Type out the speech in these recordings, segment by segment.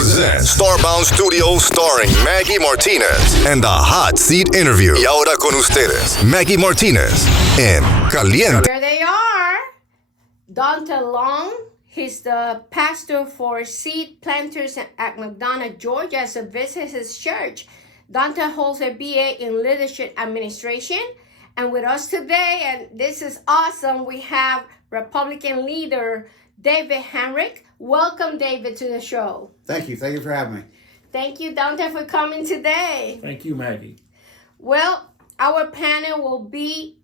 presents Starbound Studios starring Maggy Martinez and the Hot Seat Interview. Y ahora con ustedes, Maggy Martinez en Caliente. Here they are. Dante Long. He's the pastor for seed planters at McDonough, Georgia, so visit his church. Dante holds a BA in Leadership Administration. And with us today, and this is awesome, we have Republican leader David Henrich. Welcome, David, to the show. Thank you. Thank you for having me. Thank you, Dante, for coming today. Thank you, Maggie. Well, our panel will be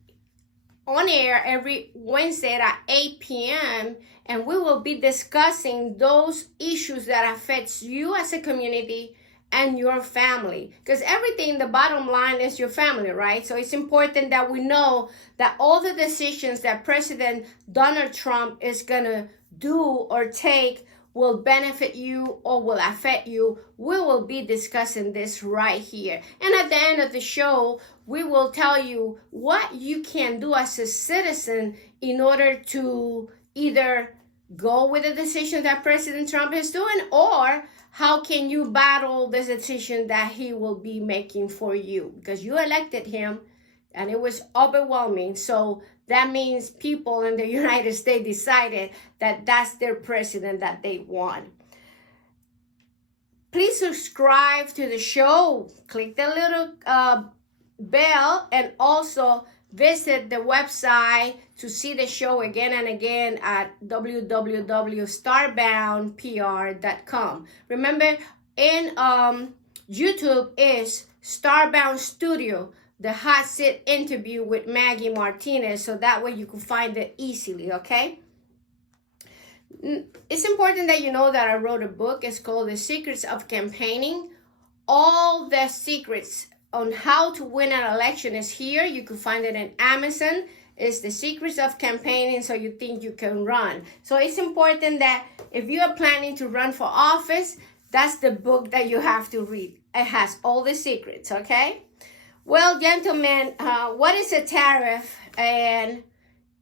on air every Wednesday at 8 p.m. and we will be discussing those issues that affects you as a community and your family. Because everything, the bottom line is your family, right? So it's important that we know that all the decisions that President Donald Trump is going to do or take will benefit you or will affect you. We will be discussing this right here. And at the end of the show, we will tell you what you can do as a citizen in order to either go with the decision that President Trump is doing, or how can you battle the decision that he will be making for you? Because you elected him and it was overwhelming. So that means people in the United States decided that that's their president that they want. Please subscribe to the show. Click the little bell and also visit the website to see the show again and again at www.starboundpr.com. Remember, in YouTube is Starbound Studio, the hot seat interview with Maggy Martinez, so that way you can find it easily, okay? It's important that you know that I wrote a book. It's called The Secrets of Campaigning. All the secrets on how to win an election is here. You can find it in Amazon. It's The Secrets of Campaigning, so you think you can run. So it's important that if you are planning to run for office, that's the book that you have to read. It has all the secrets, okay? Well, gentlemen, what is a tariff? And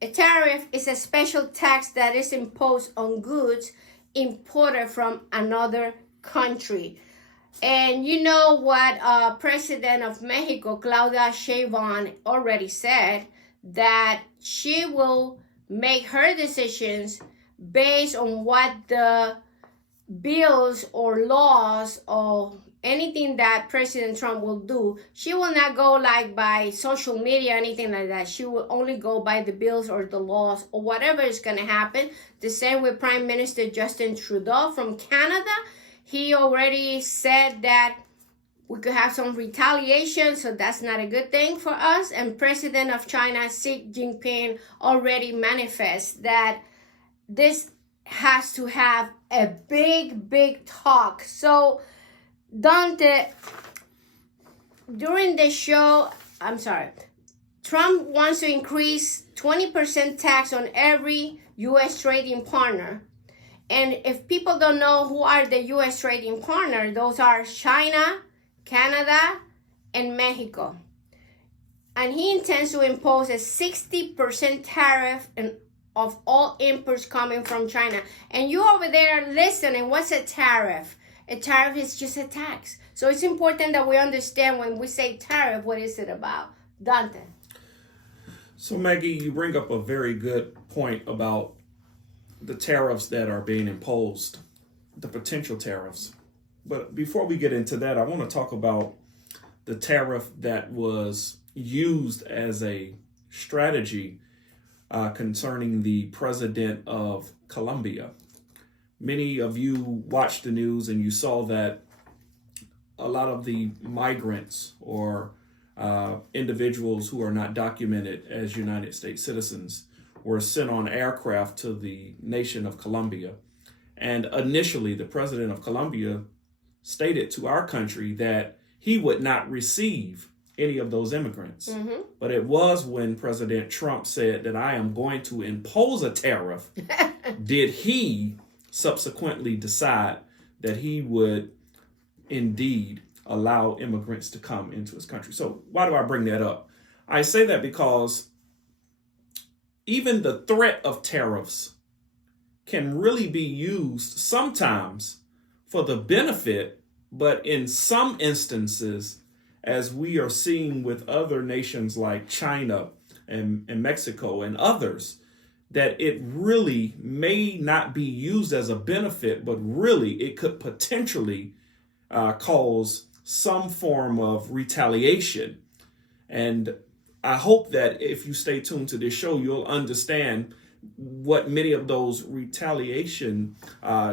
a tariff is a special tax that is imposed on goods imported from another country. And you know what President of Mexico, Claudia Sheinbaum, already said, that she will make her decisions based on what the bills or laws or anything that President Trump will do. She will not go like by social media or anything like that. She will only go by the bills or the laws or whatever is going to happen. The same with Prime Minister Justin Trudeau from Canada. He already said that we could have some retaliation, so that's not a good thing for us. And President of China, Xi Jinping, already manifests that this has to have a big talk. So, Dante, during the show, Trump wants to increase 20% tax on every U.S. trading partner. And if people don't know who are the U.S. trading partners, those are China, Canada, and Mexico. And he intends to impose a 60% tariff of all imports coming from China. And you over there listening, what's a tariff? A tariff is just a tax. So it's important that we understand when we say tariff, what is it about? Dante. So, Maggie, you bring up a very good point about the tariffs that are being imposed, the potential tariffs. But before we get into that, I want to talk about the tariff that was used as a strategy concerning the president of Colombia. Many of you watched the news and you saw that a lot of the migrants or individuals who are not documented as United States citizens were sent on aircraft to the nation of Colombia. And initially, the president of Colombia stated to our country that he would not receive any of those immigrants. Mm-hmm. But it was when President Trump said that I am going to impose a tariff, did he subsequently decide that he would indeed allow immigrants to come into his country. So why do I bring that up? I say that because even the threat of tariffs can really be used sometimes for the benefit, but in some instances, as we are seeing with other nations like China and Mexico and others, that it really may not be used as a benefit, but really it could potentially cause some form of retaliation. And I hope that if you stay tuned to this show, you'll understand what many of those retaliation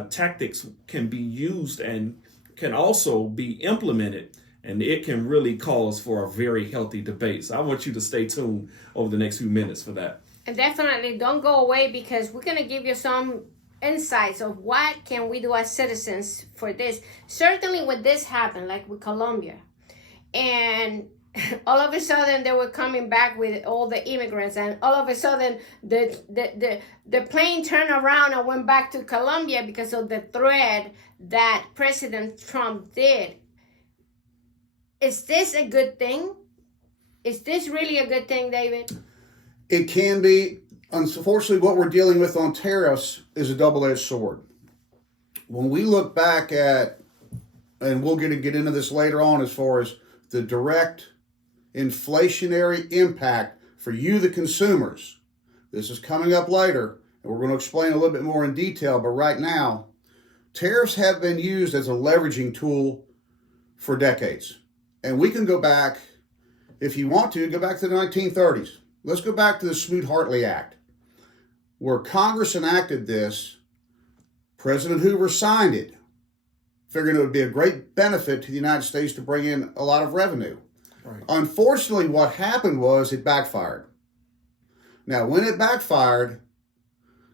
tactics can be used and can also be implemented. And it can really cause for a very healthy debate. So I want you to stay tuned over the next few minutes for that. And definitely don't go away, because we're going to give you some insights of what can we do as citizens for this. Certainly when this happened, like with Colombia, and all of a sudden they were coming back with all the immigrants, and all of a sudden the plane turned around and went back to Colombia because of the threat that President Trump did. Is this a good thing? Is this really a good thing, David? It can be. Unfortunately, what we're dealing with on tariffs is a double-edged sword. When we look back at, and we'll get into this later on as far as the direct inflationary impact for you, the consumers. This is coming up later, and we're going to explain a little bit more in detail, but right now, tariffs have been used as a leveraging tool for decades. And we can go back, if you want to, go back to the 1930s. Let's go back to the Smoot-Hartley Act, where Congress enacted this. President Hoover signed it, figuring it would be a great benefit to the United States to bring in a lot of revenue. Right. Unfortunately, what happened was it backfired. Now, when it backfired,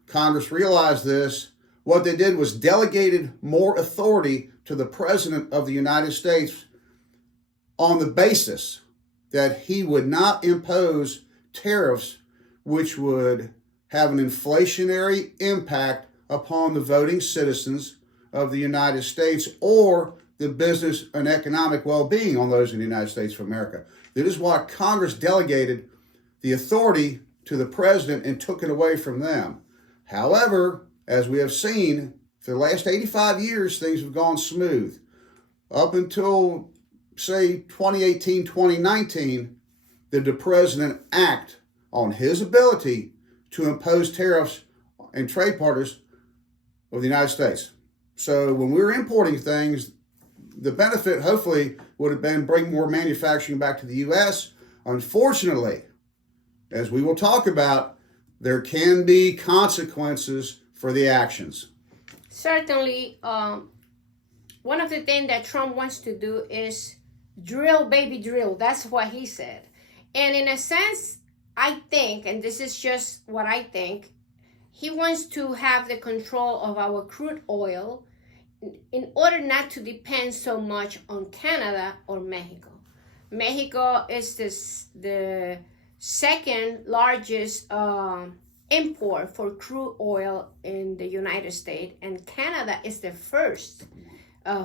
Congress realized this. What they did was delegated more authority to the President of the United States on the basis that he would not impose tariffs which would have an inflationary impact upon the voting citizens of the United States or the business and economic well-being on those in the United States of America. That is why Congress delegated the authority to the president and took it away from them. However, as we have seen, for the last 85 years, things have gone smooth. Up until, say, 2018, 2019, did the president act on his ability to impose tariffs and trade partners of the United States. So when we were importing things, the benefit hopefully would have been bring more manufacturing back to the U.S. Unfortunately, as we will talk about, there can be consequences for the actions. Certainly, one of the things that Trump wants to do is drill, baby, drill. That's what he said. And in a sense, I think, and this is just what I think, he wants to have the control of our crude oil in order not to depend so much on Canada or Mexico. Mexico is the second largest import for crude oil in the United States, and Canada is the first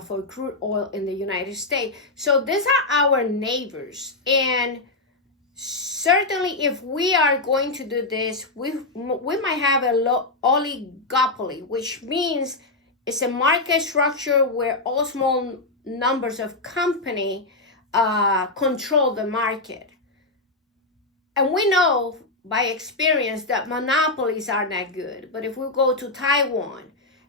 for crude oil in the United States. So these are our neighbors, and certainly if we are going to do this, we might have a oligopoly, which means it's a market structure where all small numbers of company control the market. And we know by experience that monopolies are not good. But if we go to Taiwan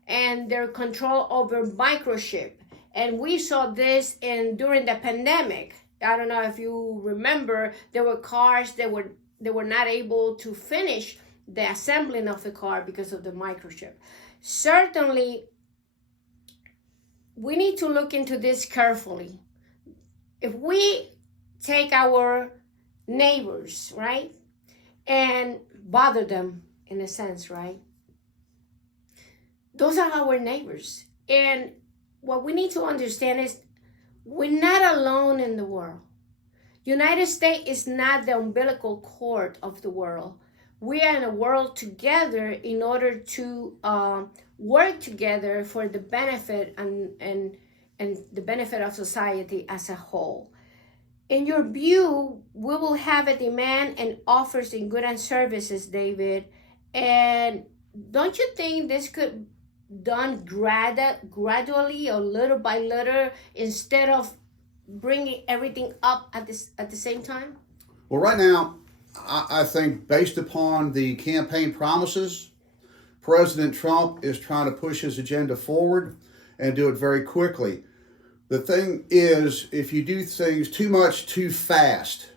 and their control over microchip, and we saw this during the pandemic. I don't know if you remember, there were cars that were not able to finish the assembling of the car because of the microchip. Certainly, we need to look into this carefully. If we take our neighbors, right, and bother them in a sense, right? Those are our neighbors. And what we need to understand is we're not alone in the world. United States is not the umbilical cord of the world. We are in a world together in order to work together for the benefit and the benefit of society as a whole. In your view, we will have a demand and offers in goods and services, David. And don't you think this could done gradually or little by little instead of bringing everything up at the same time? Well, right now, I think based upon the campaign promises, President Trump is trying to push his agenda forward and do it very quickly. The thing is, if you do things too much too fast,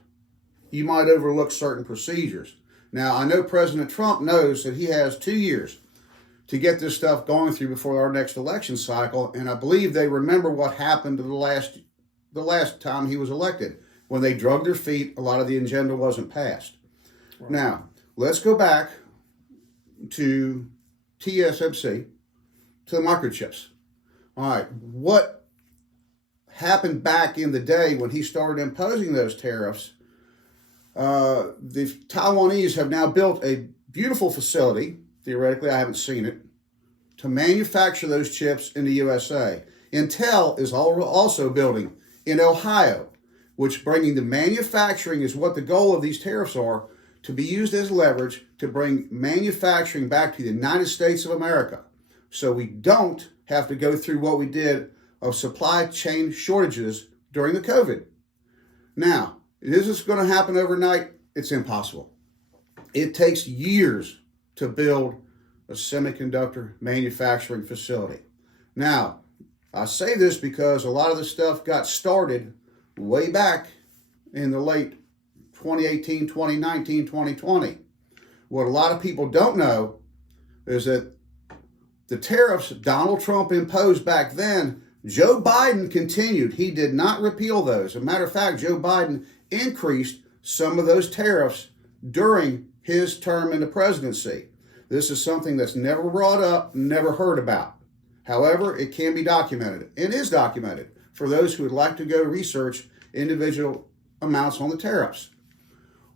you might overlook certain procedures. Now, I know President Trump knows that he has 2 years to get this stuff going through before our next election cycle, and I believe they remember what happened to the last time he was elected. When they drug their feet, a lot of the agenda wasn't passed. Right. Now, let's go back to TSMC, to the microchips. All right, what happened back in the day when he started imposing those tariffs? The Taiwanese have now built a beautiful facility, theoretically, I haven't seen it, to manufacture those chips in the USA. Intel is also building in Ohio, which bringing the manufacturing is what the goal of these tariffs are, to be used as leverage to bring manufacturing back to the United States of America. So we don't have to go through what we did of supply chain shortages during the COVID. Now, is this going to happen overnight? It's impossible. It takes years to build a semiconductor manufacturing facility. Now, I say this because a lot of the stuff got started way back in the late 2018, 2019, 2020. What a lot of people don't know is that the tariffs Donald Trump imposed back then, Joe Biden continued. He did not repeal those. As a matter of fact, Joe Biden increased some of those tariffs during his term in the presidency. This is something that's never brought up, never heard about. However, it can be documented. It is documented for those who would like to go research individual amounts on the tariffs.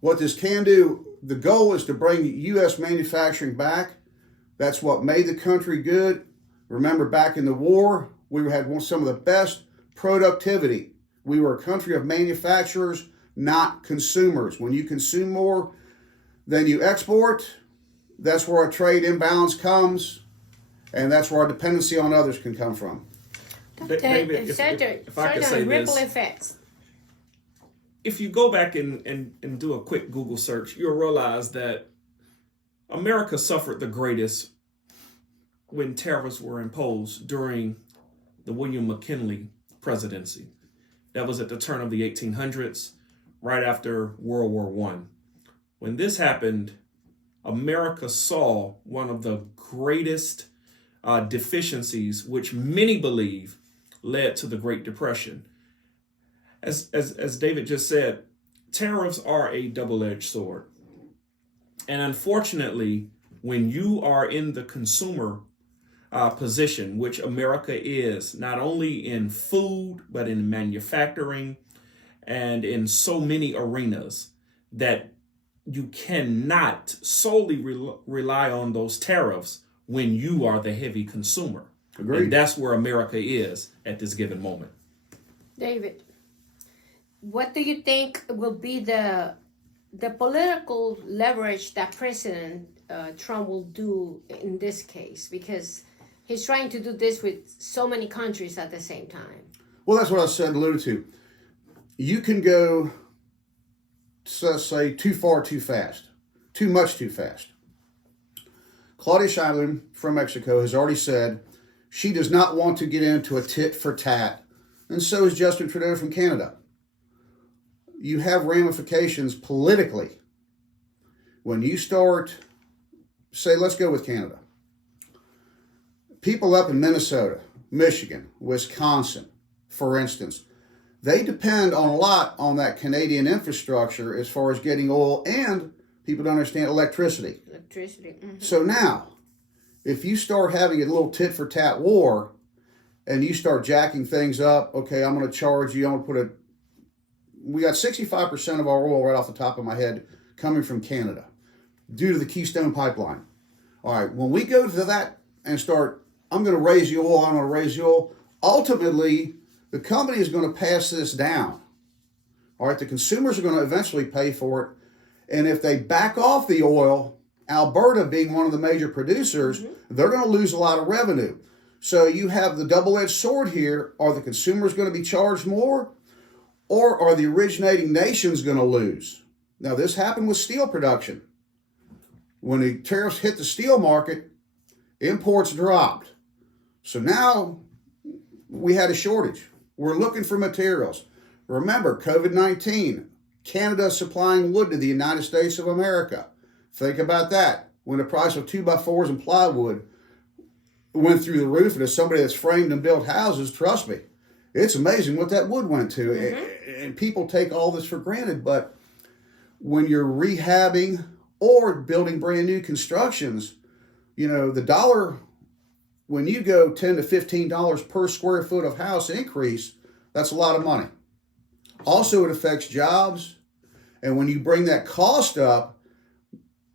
What this can do, the goal is to bring U.S. manufacturing back. That's what made the country good. Remember, back in the war, we had some of the best productivity. We were a country of manufacturers, not consumers. When you consume more than you export, that's where our trade imbalance comes, and that's where our dependency on others can come from. David, if I could say ripple this, effects. If you go back and do a quick Google search, you'll realize that America suffered the greatest when tariffs were imposed during the William McKinley presidency. That was at the turn of the 1800s, right after World War I. When this happened, America saw one of the greatest deficiencies, which many believe led to the Great Depression. As David just said, tariffs are a double-edged sword. And unfortunately, when you are in the consumer position, which America is, not only in food, but in manufacturing and in so many arenas, that you cannot solely rely on those tariffs when you are the heavy consumer. Agreed. And that's where America is at this given moment. David, what do you think will be the political leverage that President Trump will do in this case? Because he's trying to do this with so many countries at the same time. Well, that's what I said, alluded to. You can go, let's say, too far too fast, too much too fast. Claudia Sheinbaum from Mexico has already said she does not want to get into a tit for tat, and so is Justin Trudeau from Canada. You have ramifications politically when you start, say, let's go with Canada. People up in Minnesota, Michigan, Wisconsin, for instance, they depend on a lot on that Canadian infrastructure as far as getting oil, and people don't understand electricity. Mm-hmm. So now, if you start having a little tit-for-tat war and you start jacking things up, okay, I'm going to charge you, I'm going to we got 65% of our oil right off the top of my head coming from Canada due to the Keystone Pipeline. All right, when we go to that and start, I'm going to raise the oil, I'm going to raise the oil, ultimately, the company is going to pass this down. All right, the consumers are going to eventually pay for it. And if they back off the oil Alberta being one of the major producers, they're going to lose a lot of revenue. So you have the double-edged sword here. Are the consumers going to be charged more, or are the originating nations going to lose? Now, this happened with steel production. When the tariffs hit the steel market, imports dropped. So now we had a shortage. We're looking for materials. Remember, COVID-19, Canada supplying wood to the United States of America. Think about that. When the price of 2x4s and plywood went through the roof, and as somebody that's framed and built houses, trust me, it's amazing what that wood went to. And people take all this for granted, but when you're rehabbing or building brand new constructions, you know, the dollar, when you go $10 to $15 per square foot of house increase, that's a lot of money. Also, it affects jobs. And when you bring that cost up,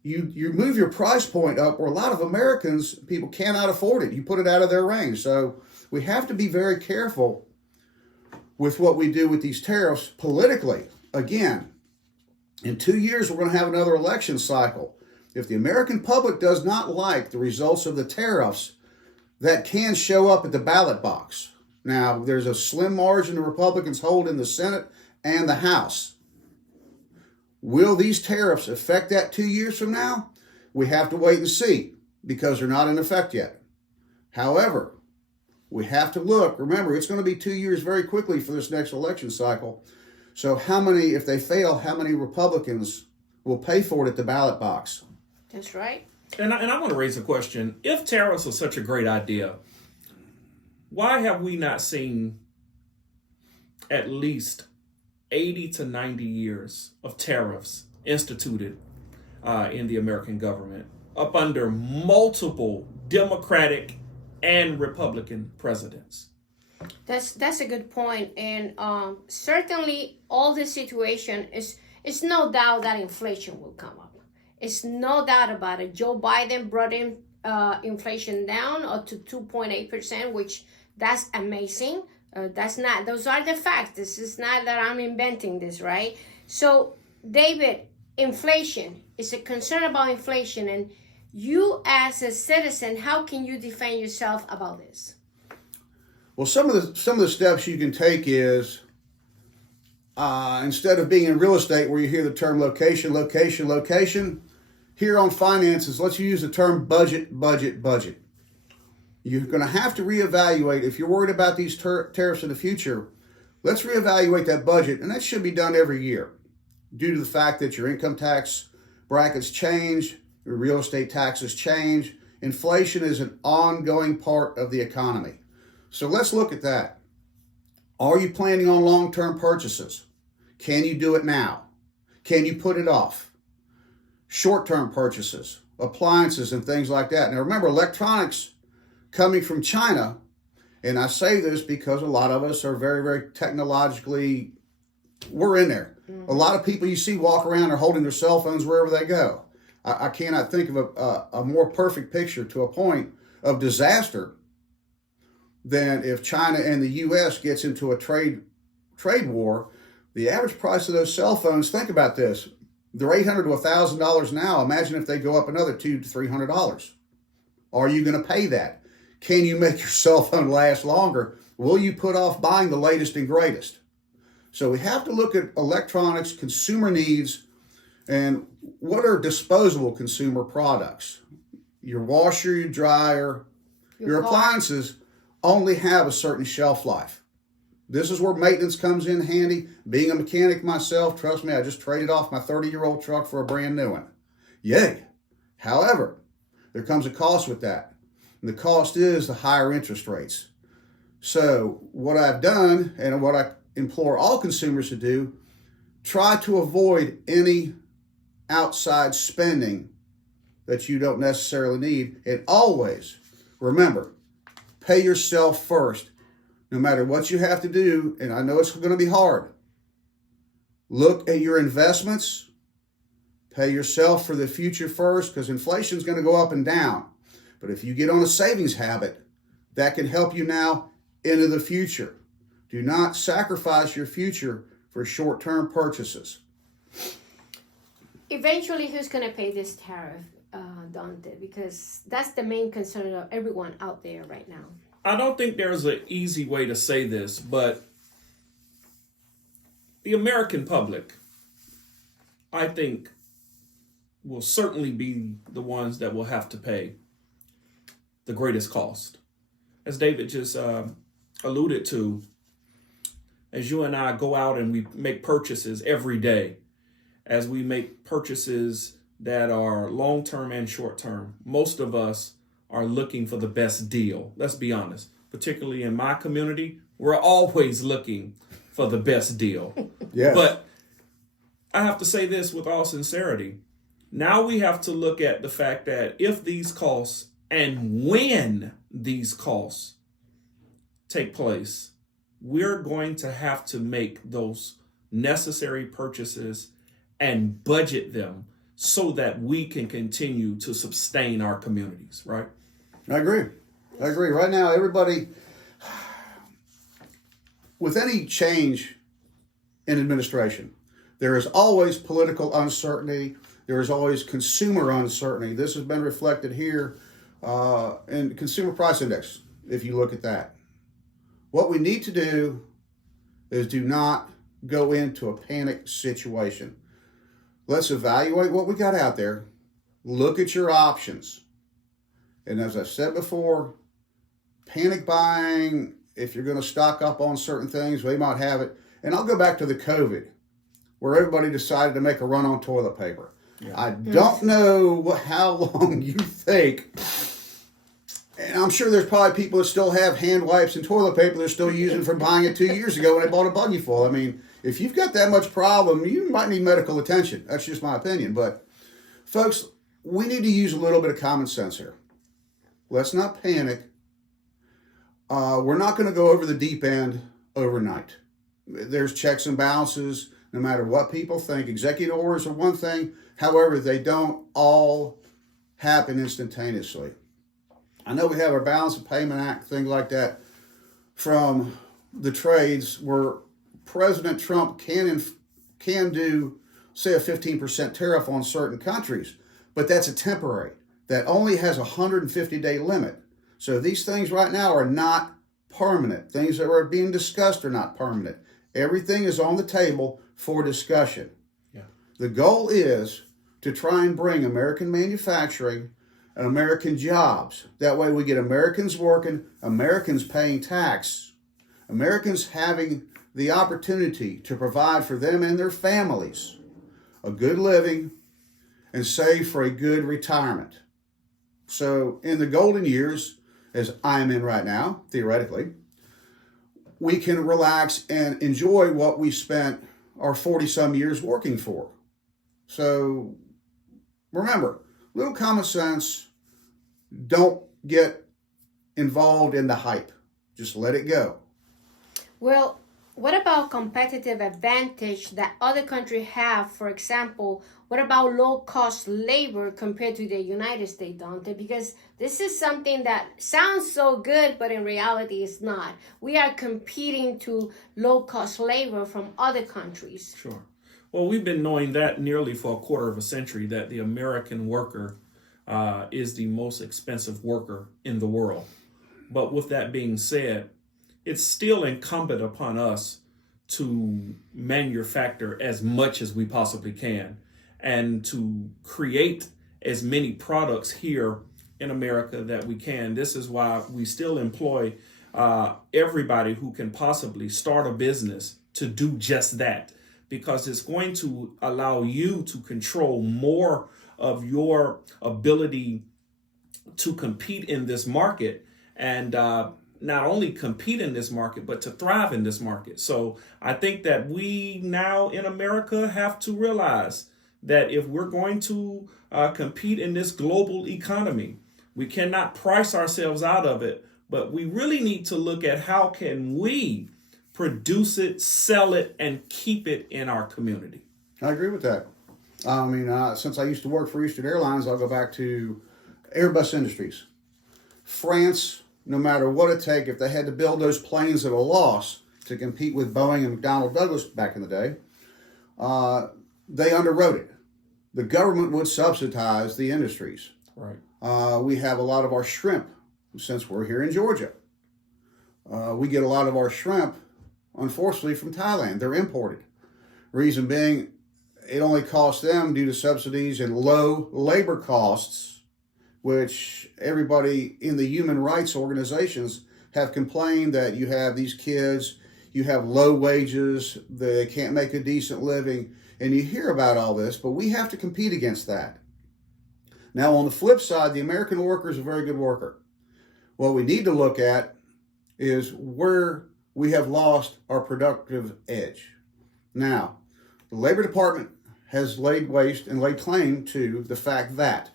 you move your price point up, where a lot of Americans, people cannot afford it. You put it out of their range. So we have to be very careful with what we do with these tariffs politically. Again, in 2 years, we're going to have another election cycle. If the American public does not like the results of the tariffs, that can show up at the ballot box. Now, there's a slim margin the Republicans hold in the Senate and the House. Will these tariffs affect that 2 years from now? We have to wait and see, because they're not in effect yet. However, we have to look. Remember, it's going to be 2 years very quickly for this next election cycle. So how many, if they fail, how many Republicans will pay for it at the ballot box? That's right. And I want to raise a question. If tariffs are such a great idea, why have we not seen at least 80 to 90 years of tariffs instituted in the American government up under multiple Democratic and Republican presidents? That's a good point. And certainly all the situation it's no doubt that inflation will come up. It's no doubt about it. Joe Biden brought in inflation down to 2.8%, which that's amazing. Those are the facts. This is not that I'm inventing this, right? So, David, inflation is a concern about inflation, and you as a citizen, how can you defend yourself about this? Well, some of the steps you can take is instead of being in real estate where you hear the term location, location, location, here on finances, let's use the term budget, budget, budget. You're going to have to reevaluate. If you're worried about these tariffs in the future, let's reevaluate that budget, and that should be done every year due to the fact that your income tax brackets change, your real estate taxes change. Inflation is an ongoing part of the economy. So let's look at that. Are you planning on long-term purchases? Can you do it now? Can you put it off? Short-term purchases, appliances and things like that. Now remember, electronics coming from China, and I say this because a lot of us are very, very technologically, we're in there. A lot of people you see walk around are holding their cell phones wherever they go. I cannot think of a more perfect picture to a point of disaster than if China and the U.S. gets into a trade war. The average price of those cell phones, think about this, they're $800 to $1,000 now. Imagine if they go up another $200 to $300. Are you going to pay that? Can you make your cell phone last longer? Will you put off buying the latest and greatest? So we have to look at electronics, consumer needs, and what are disposable consumer products? Your washer, your dryer, your appliances only have a certain shelf life. This is where maintenance comes in handy. Being a mechanic myself, trust me, I just traded off my 30-year-old truck for a brand new one. Yay! However, there comes a cost with that. And the cost is the higher interest rates. So what I've done, and what I implore all consumers to do, try to avoid any outside spending that you don't necessarily need. And always, remember, pay yourself first. No matter what you have to do, and I know it's going to be hard, look at your investments, pay yourself for the future first, because inflation is going to go up and down. But if you get on a savings habit, that can help you now into the future. Do not sacrifice your future for short-term purchases. Eventually, who's going to pay this tariff? Dante, because that's the main concern of everyone out there right now. I don't think there's an easy way to say this, but the American public, I think, will certainly be the ones that will have to pay the greatest cost. As David just alluded to, as you and I go out and we make purchases every day, as we make purchases that are long-term and short-term, most of us are looking for the best deal. Let's be honest. Particularly in my community, we're always looking for the best deal. Yes. But I have to say this with all sincerity. Now we have to look at the fact that if these costs and when these costs take place, we're going to have to make those necessary purchases and budget them so that we can continue to sustain our communities, right? I agree. Right now, everybody, with any change in administration, there is always political uncertainty. There is always consumer uncertainty. This has been reflected here in Consumer Price Index, if you look at that. What we need to do is do not go into a panic situation. Let's evaluate what we got out there. Look at your options. And as I said before, panic buying, if you're going to stock up on certain things, we might have it. And I'll go back to the COVID, where everybody decided to make a run on toilet paper. Yeah. I don't know how long you think, and I'm sure there's probably people that still have hand wipes and toilet paper they're still using from buying it 2 years ago when they bought a buggy full. I mean, if you've got that much problem, you might need medical attention. That's just my opinion. But folks, we need to use a little bit of common sense here. Let's not panic. We're not going to go over the deep end overnight. There's checks and balances, no matter what people think. Executive orders are one thing. However, they don't all happen instantaneously. I know we have our Balance of Payment Act, things like that, from the trades where President Trump can do, say, a 15% tariff on certain countries, but that's a temporary. That only has a 150-day limit. So these things right now are not permanent. Things that are being discussed are not permanent. Everything is on the table for discussion. Yeah. The goal is to try and bring American manufacturing and American jobs. That way we get Americans working, Americans paying tax, Americans having the opportunity to provide for them and their families a good living and save for a good retirement. So in the golden years, as I'm in right now, theoretically, we can relax and enjoy what we spent our 40-some years working for. So remember, little common sense, don't get involved in the hype. Just let it go. Well, what about competitive advantage that other countries have? For example, what about low-cost labor compared to the United States, Dante? Because this is something that sounds so good, but in reality it's not. We are competing to low-cost labor from other countries. Sure. Well, we've been knowing that nearly for a quarter of a century, that the American worker is the most expensive worker in the world. But with that being said, it's still incumbent upon us to manufacture as much as we possibly can and to create as many products here in America that we can. This is why we still employ everybody who can possibly start a business to do just that, because it's going to allow you to control more of your ability to compete in this market and not only compete in this market, but to thrive in this market. So I think that we now in America have to realize that if we're going to compete in this global economy, we cannot price ourselves out of it, but we really need to look at how can we produce it, sell it, and keep it in our community. I agree with that. I mean, since I used to work for Eastern Airlines, I'll go back to Airbus Industries. France, no matter what it takes, if they had to build those planes at a loss to compete with Boeing and McDonnell Douglas back in the day, they underwrote it. the government would subsidize the industries. Right. We have a lot of our shrimp, since we're here in Georgia. We get a lot of our shrimp, unfortunately, from Thailand. They're imported. Reason being, it only costs them, due to subsidies and low labor costs, which everybody in the human rights organizations have complained that you have these kids, you have low wages, they can't make a decent living, and you hear about all this, but we have to compete against that. Now, on the flip side, the American worker is a very good worker. What we need to look at is where we have lost our productive edge. Now, the Labor Department has laid waste and laid claim to the fact that,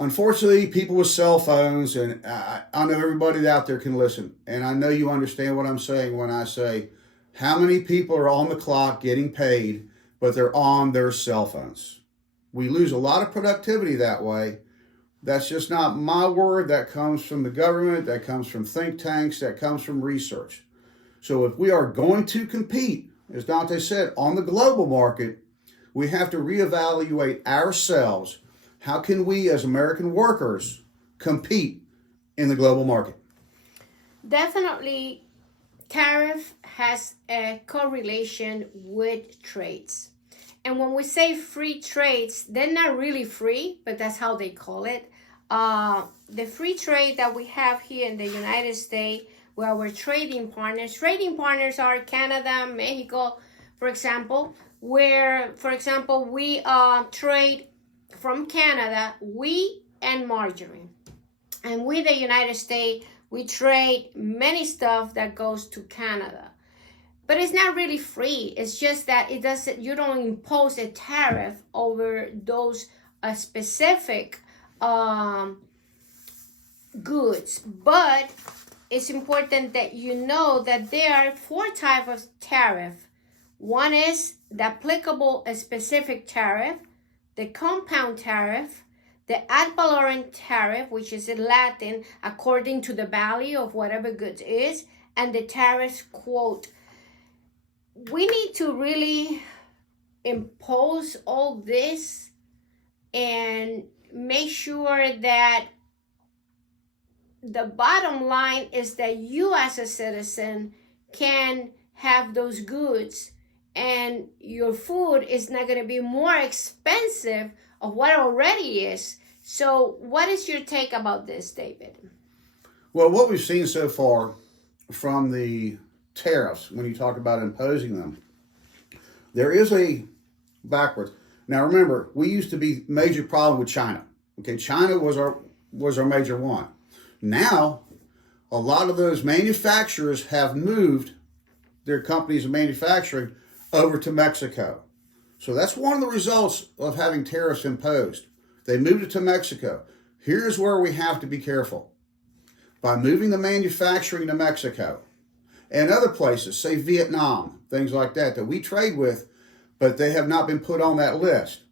unfortunately, people with cell phones, and I know everybody out there can listen, and I know you understand what I'm saying when I say how many people are on the clock getting paid, but they're on their cell phones. We lose a lot of productivity that way. That's just not my word. That comes from the government. That comes from think tanks. That comes from research. So if we are going to compete, as Dante said, on the global market, we have to reevaluate ourselves. How can we as American workers compete in the global market? Definitely, tariff has a correlation with trades. And when we say free trades, they're not really free, but that's how they call it. The free trade that we have here in the United States, where our trading partners are Canada, Mexico, for example, where, for example, we trade from Canada wheat and margarine. And with the United States, we trade many stuff that goes to Canada. But it's not really free. It's just that you don't impose a tariff over those specific goods. But it's important that you know that there are 4 types of tariff. One is the applicable specific tariff, the compound tariff, the ad valorem tariff, which is in Latin according to the value of whatever goods is, and the tariff quote. We need to really impose all this and make sure that the bottom line is that you as a citizen can have those goods and your food is not going to be more expensive of what it already is. So what is your take about this, David? Well, what we've seen so far from the tariffs, when you talk about imposing them, there is a backwards. Now remember, we used to be major problem with China. Okay, China was our major one. Now, a lot of those manufacturers have moved their companies of manufacturing over to Mexico. So that's one of the results of having tariffs imposed. They moved it to Mexico. Here's where we have to be careful. By moving the manufacturing to Mexico, and other places, say Vietnam, things like that we trade with, but they have not been put on that list.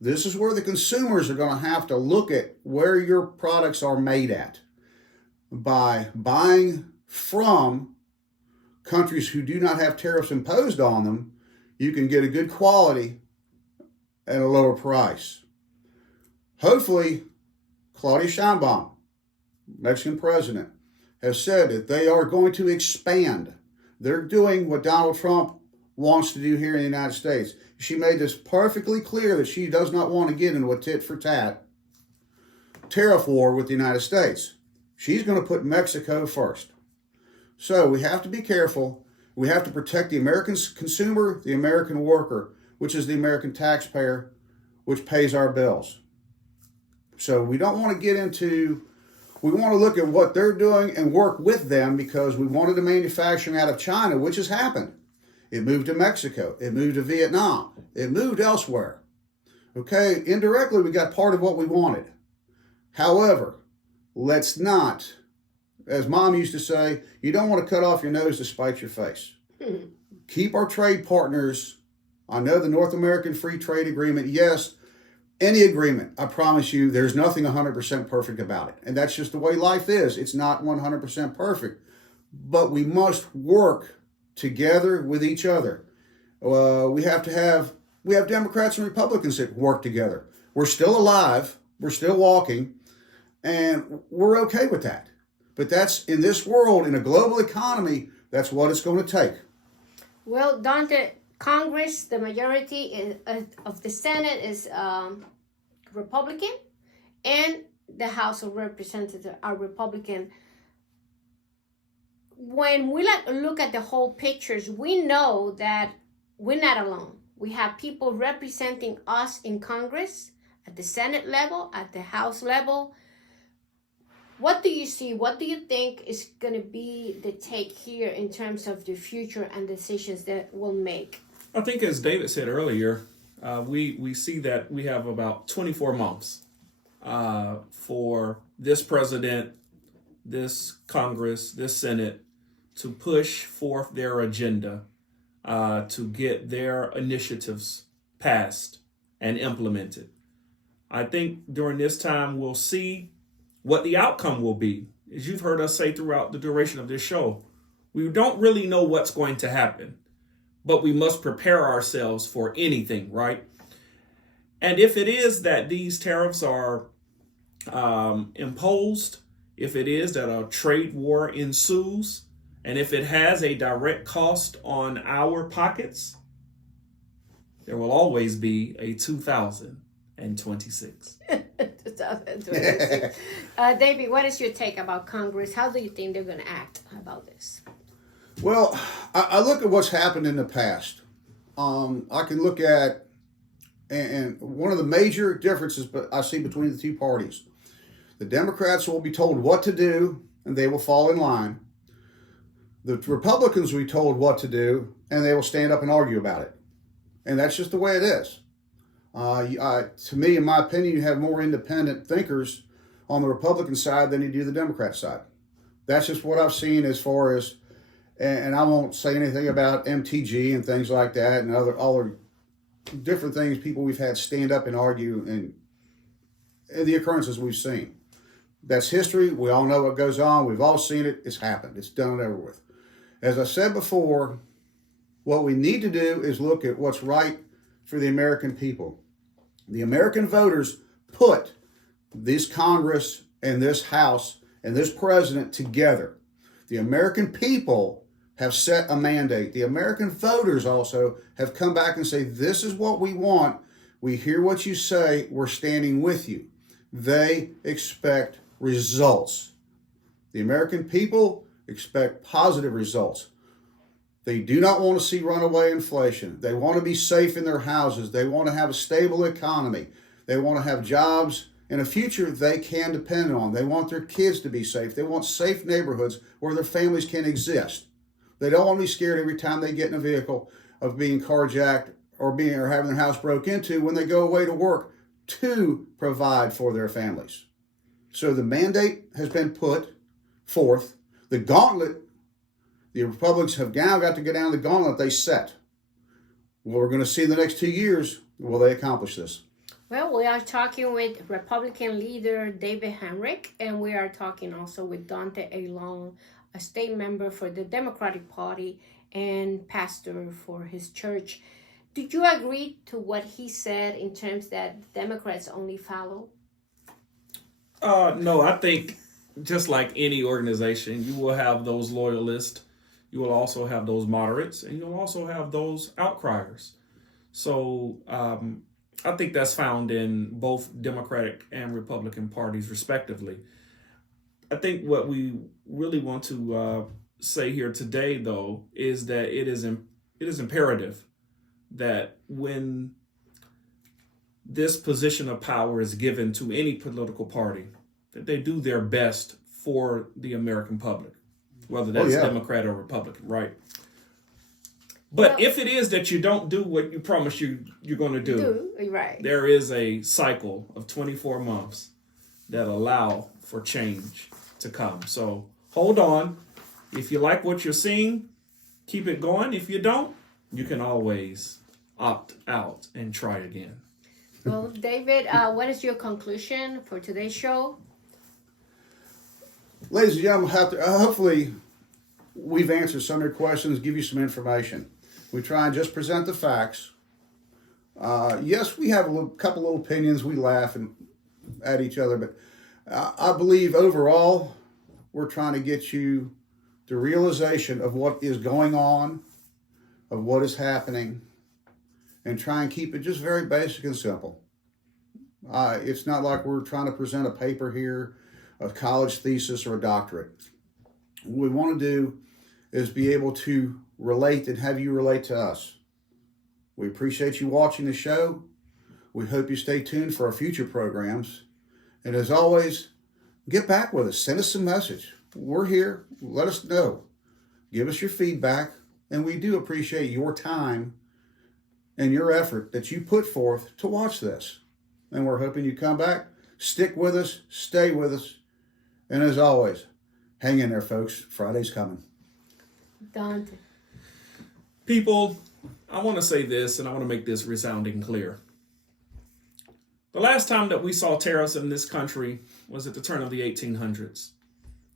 This is where the consumers are going to have to look at where your products are made at. By buying from countries who do not have tariffs imposed on them, you can get a good quality at a lower price. Hopefully, Claudia Sheinbaum, Mexican president, has said that they are going to expand. They're doing what Donald Trump wants to do here in the United States. She made this perfectly clear that she does not want to get into a tit-for-tat tariff war with the United States. She's going to put Mexico first. So we have to be careful. We have to protect the American consumer, the American worker, which is the American taxpayer, which pays our bills. So we don't want to get into... We want to look at what they're doing and work with them, because we wanted the manufacturing out of China, which has happened. It moved to Mexico. It moved to Vietnam. It moved elsewhere. Okay, indirectly, we got part of what we wanted. However, let's not, as Mom used to say, you don't want to cut off your nose to spite your face. Keep our trade partners. I know the North American Free Trade Agreement, yes, any agreement, I promise you, there's nothing 100% perfect about it. And that's just the way life is. It's not 100% perfect. But we must work together with each other. We have to have we have Democrats and Republicans that work together. We're still alive. We're still walking. And we're okay with that. But that's, in this world, in a global economy, that's what it's going to take. Well, Dante, Congress, the majority of the Senate is Republican, and the House of Representatives are Republican. When we look at the whole pictures, we know that we're not alone. We have people representing us in Congress, at the Senate level, at the House level. What do you see? What do you think is going to be the take here in terms of the future and decisions that we'll make? I think, as David said earlier, we see that we have about 24 months for this president, this Congress, this Senate to push forth their agenda, to get their initiatives passed and implemented. I think during this time we'll see what the outcome will be. As you've heard us say throughout the duration of this show, we don't really know what's going to happen, but we must prepare ourselves for anything, right? And if it is that these tariffs are imposed, if it is that a trade war ensues, and if it has a direct cost on our pockets, there will always be a 2026. 2026. David, what is your take about Congress? How do you think they're going to act about this? Well, I look at what's happened in the past. I can look at, and one of the major differences I see between the two parties, the Democrats will be told what to do, and they will fall in line. The Republicans will be told what to do, and they will stand up and argue about it. And that's just the way it is. To me, in my opinion, you have more independent thinkers on the Republican side than you do the Democrat side. That's just what I've seen as far as, and I won't say anything about MTG and things like that and other different things people we've had stand up and argue and the occurrences we've seen. That's history. We all know what goes on. We've all seen it. It's happened. It's done and over with. As I said before, what we need to do is look at what's right for the American people. The American voters put this Congress and this House and this president together. The American people have set a mandate. The American voters also have come back and say, this is what we want. We hear what you say. We're standing with you. They expect results. The American people expect positive results. They do not want to see runaway inflation. They want to be safe in their houses. They want to have a stable economy. They want to have jobs and a future they can depend on. They want their kids to be safe. They want safe neighborhoods where their families can exist. They don't want to be scared every time they get in a vehicle of being carjacked or having their house broke into when they go away to work to provide for their families. So the mandate has been put forth. The gauntlet, the Republicans have now got to go down the gauntlet they set. What we're going to see in the next 2 years, will they accomplish this? Well, we are talking with Republican leader David Heinrich, and we are talking also with Dante Alon, a state member for the Democratic Party and pastor for his church. Did you agree to what he said in terms that Democrats only follow? No, I think just like any organization, you will have those loyalists. You will also have those moderates, and you'll also have those outcriers. So I think that's found in both Democratic and Republican parties, respectively. I think what we really want to say here today, though, is that it is imperative that when this position of power is given to any political party, that they do their best for the American public, whether that's Democrat or Republican, right? But if it is that you don't do what you promise you're going to do, right, there is a cycle of 24 months that allow for change to come. So hold on. If you like what you're seeing, keep it going. If you don't, you can always opt out and try again. Well, David, what is your conclusion for today's show? Ladies and gentlemen, hopefully we've answered some of your questions, give you some information. We try and just present the facts. Yes, we have a couple little opinions. We laugh at each other, but I believe overall we're trying to get you the realization of what is going on, of what is happening, and try and keep it just very basic and simple. It's not like we're trying to present a paper here, a college thesis, or a doctorate. What we want to do is be able to relate and have you relate to us. We appreciate you watching the show. We hope you stay tuned for our future programs. And as always, get back with us. Send us a message. We're here. Let us know. Give us your feedback. And we do appreciate your time and your effort that you put forth to watch this. And we're hoping you come back, stick with us, stay with us. And as always, hang in there, folks. Friday's coming. Dante. People, I want to say this, and I want to make this resounding clear. The last time that we saw tariffs in this country was at the turn of the 1800s,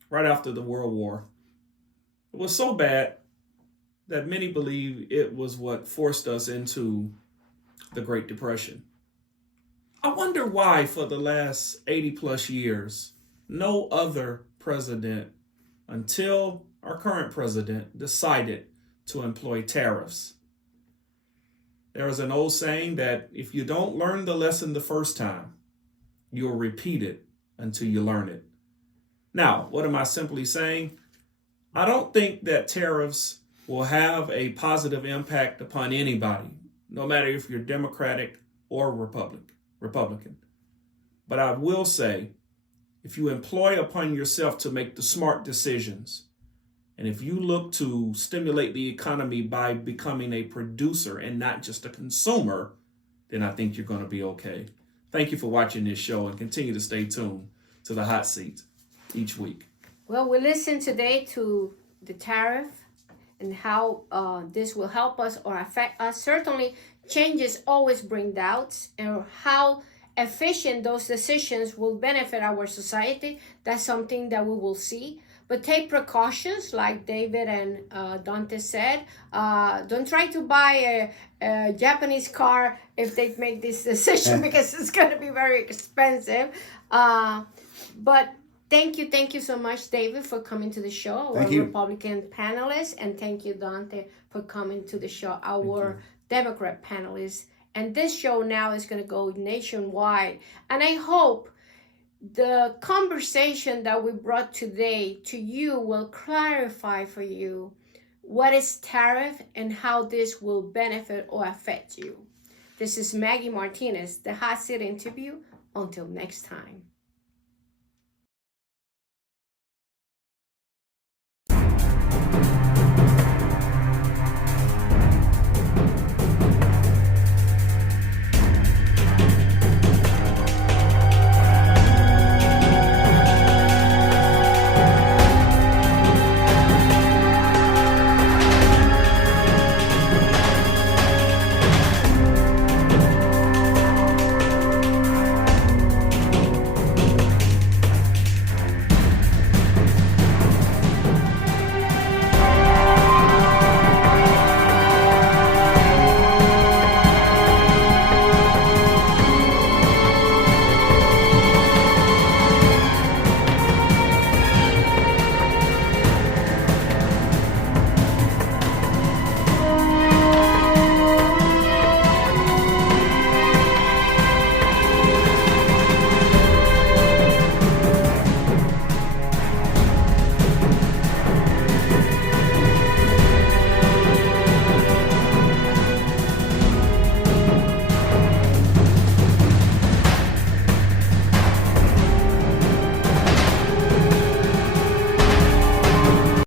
right after the World War. It was so bad that many believe it was what forced us into the Great Depression. I wonder why for the last 80 plus years, no other president until our current president decided to employ tariffs. There is an old saying that if you don't learn the lesson the first time, you'll repeat it until you learn it. Now, what am I simply saying? I don't think that tariffs will have a positive impact upon anybody, no matter if you're Democratic or Republican. But I will say, if you employ upon yourself to make the smart decisions, and if you look to stimulate the economy by becoming a producer and not just a consumer, then I think you're going to be okay. Thank you for watching this show and continue to stay tuned to the hot seat each week. Well, we listened today to the tariff and how this will help us or affect us. Certainly, changes always bring doubts, and how efficient those decisions will benefit our society. That's something that we will see. But take precautions, like David and Dante said. Don't try to buy a Japanese car if they make this decision, because it's going to be very expensive. But thank you so much, David, for coming to the show, our Republican panelist. And thank you, Dante, for coming to the show, our Democrat panelist. And this show now is going to go nationwide. And I hope the conversation that we brought today to you will clarify for you what is tariff and how this will benefit or affect you. This is Maggy Martinez, the Hot Seat Interview. Until next time.